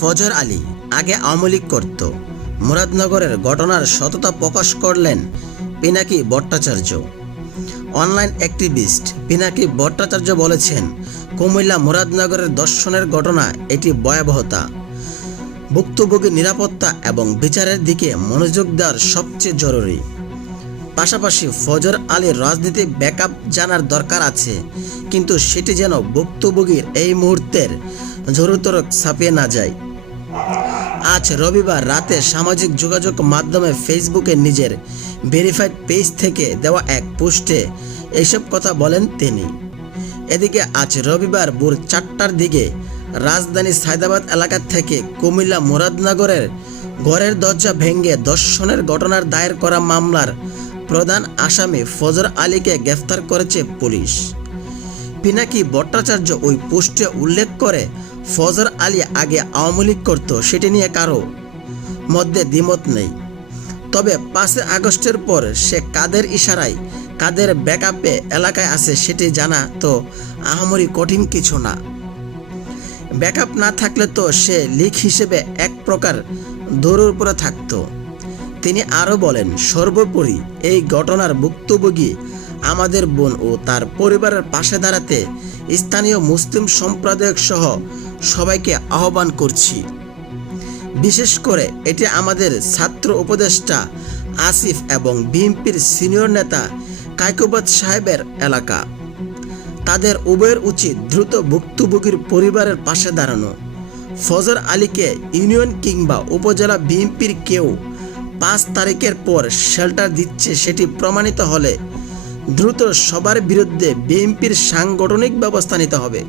ফজর আলী আগে আওয়ামী লীগ করত। মুরাদনগরের ঘটনার সততা প্রকাশ করলেন পিনাকি ভট্টাচার্য। অনলাইন অ্যাক্টিভিস্ট পিনাকি ভট্টাচার্য বলেছেন, কুমিল্লা মুরাদনগরের দর্শনের ঘটনা এটি ভয়াবহতা। ভুক্তভোগীর নিরাপত্তা এবং বিচারের দিকে মনোযোগ দেওয়ার সবচেয়ে জরুরি। পাশাপাশি ফজর আলীর রাজনীতি ব্যাকআপ জানার দরকার আছে, কিন্তু সেটি যেন ভুক্তভোগীর এই মুহূর্তের জরুরতর ছাপিয়ে না যায়। আজ রবিবার রাতে সামাজিক যোগাযোগ মাধ্যমে ফেসবুকে নিজের ভেরিফাইড পেজ থেকে দেওয়া এক পোস্টে এইসব কথা বলেন তিনি। এদিকে আজ রবিবার ভোর চারটার দিকে রাজধানী সায়দাবাদ এলাকা থেকে কুমিল্লা মুরাদনগরের ঘরের দরজা ভেঙে দর্শনের ঘটনার দায়ের করা মামলার প্রধান আসামি ফজর আলীকে গ্রেফতার করেছে পুলিশ। পিনাকি ভট্টাচার্য ওই পোস্টে উল্লেখ করে ফজর আলী আগে আওয়ামী লীগ করত, সেটি নিয়ে কারও মধ্যে দ্বিমত নেই। তবে পাঁচই আগস্টের পর সে কাদের ইশারায়, কাদের ব্যাকআপে এলাকায় আছে সেটি জানা তো আহামরি কঠিন কিছু না। ব্যাকআপ না থাকলে তো সে লিক হিসেবে এক প্রকার দৌড়ের উপরে থাকতো। তিনি আরও বলেন, সর্বোপরি এই ঘটনার ভুক্তভোগী আমাদের বোন ও তার পরিবারের পাশে দাঁড়াতে স্থানীয় মুসলিম সম্প্রদায়ক সহ সবাইকে আহ্বান করছি। বিশেষ করে এটি আমাদের ছাত্র উপদেষ্টা আসিফ এবং বিএনপির সিনিয়র নেতা কাইকুবাদ সাহেবের এলাকা। তাদের উভয়ের উচিত দ্রুত ভুক্তভোগীর পরিবারের পাশে দাঁড়ানো। ফজর আলীকে ইউনিয়ন কিংবা উপজেলা বিএনপির কেউ পাঁচ তারিখের পর শেল্টার দিচ্ছে সেটি প্রমাণিত হলে দ্রুত সবার বিরুদ্ধে বিএনপির সাংগঠনিক ব্যবস্থা নিতে হবে।